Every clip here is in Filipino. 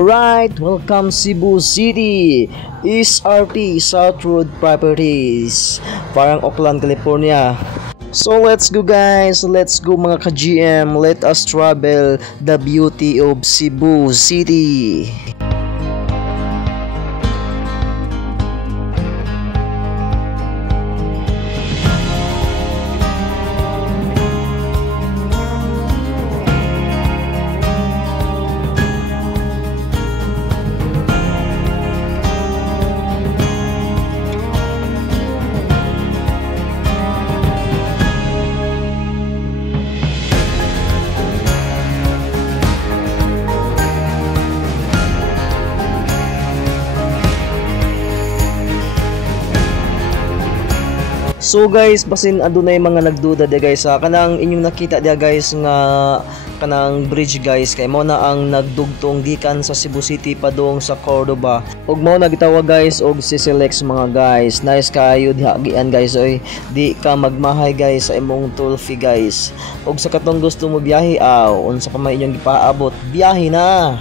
Alright, welcome Cebu City, SRT South Road Properties, parang Oakland, California. So let's go guys, let's go mga ka-GM, let us travel the beauty of Cebu City. So guys, basin adunay mga nagduda de guys ha, kanang inyong nakita dia guys nga kanang bridge guys kay mo na ang nagdugtong gikan sa Cebu City padung sa Cordoba. Ug mo na gitawag guys og CCLX mga guys. Nice kayo diha gian guys oy. Di ka magmahay guys sa imong toll fee guys. Ug sa katong gusto mo biyahe unsa pa may inyong gipaabot, biyahe na.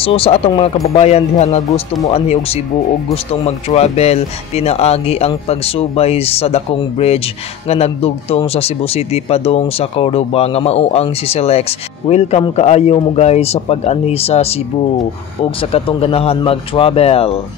So sa atong mga kababayan diha nga gusto mo anhi og Cebu o gustong mag-travel, pinaagi ang pagsubay sa dakong bridge nga nagdugtong sa Cebu City padung sa Cordoba nga mao ang CCLX. Welcome kaayo mo guys sa pag-anhi sa Cebu ug sa katong ganahan mag-travel.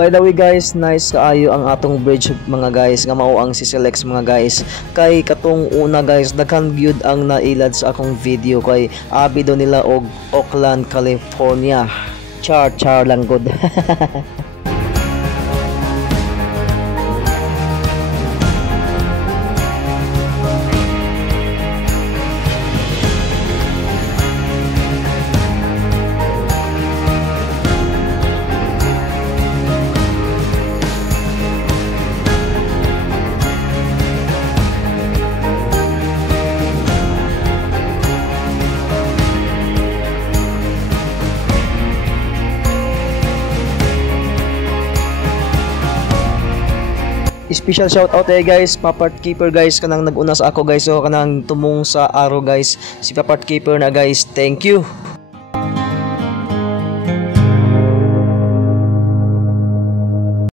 By the way guys, nice kaayo ang atong bridge mga guys nga mao ang CCLX mga guys. Kay katong una guys, daghan gyud ang nailad sa akong video kay abi do nila og Oakland, California. Char lang good. Special shout out guys, Papart Keeper guys kanang nag-una sa ako guys, so kanang tumong sa araw guys, si Papart Keeper na guys, thank you.